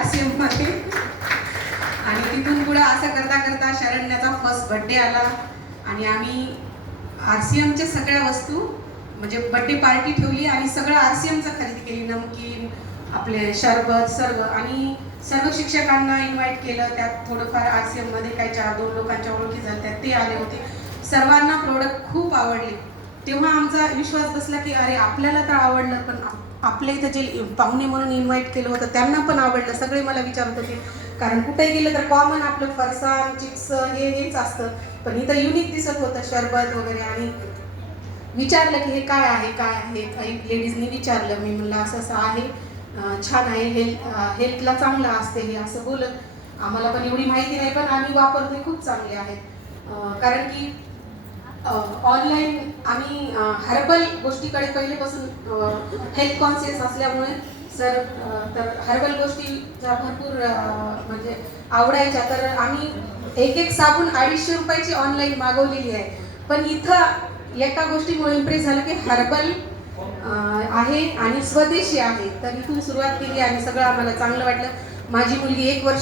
RCM मध्ये. आणि तिथून पुढे असं करता करता शरण्याचा फर्स्ट बर्थडे आला आणि आम्ही RCMच्या सगळ्या वस्तू म्हणजे बर्थडे पार्टी ठेवली आणि सगळं RCMचं खरेदी केली, नमकीन आपले शरबत सर्व. आणि सर्व शिक्षकांना इन्व्हाइट केलं. त्यात थोडंफार RCM मध्ये काही 4-2 लोकांच्या ओळखी झाल्या, ते आले होते. सर्वांना प्रोडक्ट खूप आवडले. तेव्हा आमचा विश्वास बसला की अरे आपल्याला तर आवडलं, पण आपल्या इथं जे पाहुणे म्हणून इन्व्हाइट केलं होतं त्यांना पण आवडलं. सगळे मला विचारत होते, कारण कुठे गेलं तर कॉमन आपलं फरसाण चिप्स हेच असतं, पण इथं युनिक दिसत होतं शरबत वगैरे. आणि विचारलं की हे काय आहे काय आहे, काही लेडीजनी विचारलं. मी म्हणलं असं असं आहे, छान आहे, हेल्थला चांगलं असते हे असं बोलत. आम्हाला पण एवढी माहिती नाही, पण आम्ही वापरतोय, खूप चांगले आहेत. कारण की ऑनलाईन आम्ही हर्बल गोष्टीकडे पहिलेपासून हेल्थ कॉन्शियस असल्यामुळे तर हर्बल गोष्टीच्या भरपूर म्हणजे आवडायच्या. तर आम्ही एक साबण 250 रुपयाची ऑनलाईन मागवलेली आहे. पण इथं एका गोष्टीमुळे इम्प्रेस झालं की हर्बल आहे आणि स्वदेशी आहे. तर इथून सुरुवात केली आणि सगळं आम्हाला चांगलं वाटलं. माझी मुलगी 1 वर्ष